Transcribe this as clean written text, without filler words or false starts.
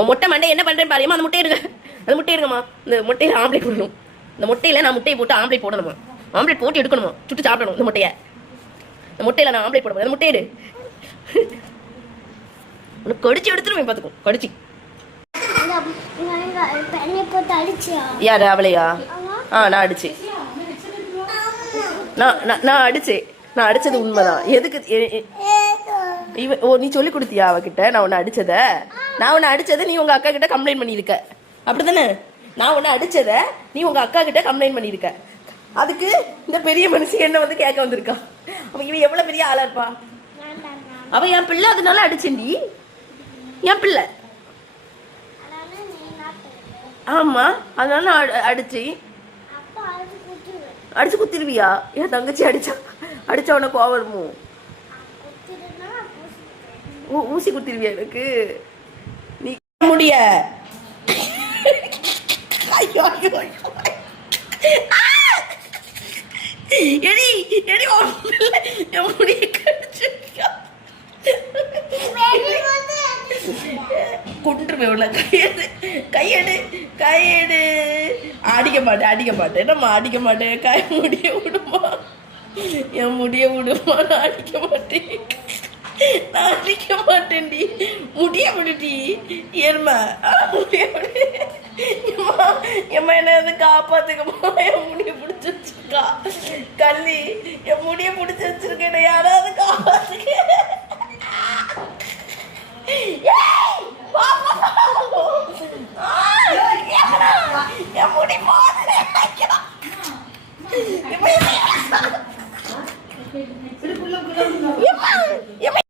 உன் மொட்டை மண்டை என்ன பண்றேன்னு பாருமா. அந்த முட்டை எடுங்க, அந்த முட்டை எடுங்கம்மா. இந்த முட்டையில ஆம்லேட் போடணும். இந்த முட்டையில நான் முட்டையை போட்டு ஆம்லேட் போடணுமா. ஆம்லேட் போட்டு எடுக்கணுமா, சுட்டு சாப்பிடணும். இந்த முட்டையை, இந்த முட்டையில நான் ஆம்லேட் போடணும். அந்த முட்டை எடு. உனக்கு கடிச்சு எடுத்துருவேன் பார்த்துக்கோ. கடிச்சு யாரு அவளையா? நான் அடிச்சேன். நான் அடிச்சேன். நான் அடிச்சது உண்மைதான். எதுக்கு நீ சொல்லி கொடுத்தியா அவகிட்ட நான் உன்னை அடிச்சத? நான் உன்னை அடிச்சதை நீ உங்க அக்கா கிட்ட கம்ப்ளைண்ட் பண்ணிருக்க, அப்படித்தானே? நான் உன்னை அடிச்சத நீ உங்க அக்கா கிட்ட கம்ப்ளைண்ட் பண்ணிருக்க. அதுக்கு இந்த பெரிய மனுஷன் என்ன வந்து கேட்க வந்திருக்கா. அவன் இவன் எவ்வளவு பெரிய ஆளா இருப்பா. அவன் என் பிள்ளை, அதனால அடிச்சேன்டி. என் பிள்ளை. ஆமா, அதனால நான் அடிச்சேன். அடிச்சு குத்திருவியா? என் தங்கச்சி அடிச்சா உனக்கு கோவம் வருமோ? ஊசி குத்திருவியா எனக்கு? நீ முடிய குன்றுவேன். கையெடு கையெடு. அடிக்க மாட்டேன் நம்ம அடிக்க மாட்டேன். கை முடிய விடுமா, என் முடிய விடுமா. நான் அடிக்க மாட்டேன்டி. முடிய விடுடி. ஏறுமா, முடிய விடு. எம்மா என்ன வந்து காப்பாத்துக்கமா. என் முடிய பிடிச்சி வச்சிருக்கா கள்ளி. என் முடிய பிடிச்சி வச்சிருக்கேன். யாராவது காப்பாத்துக்க.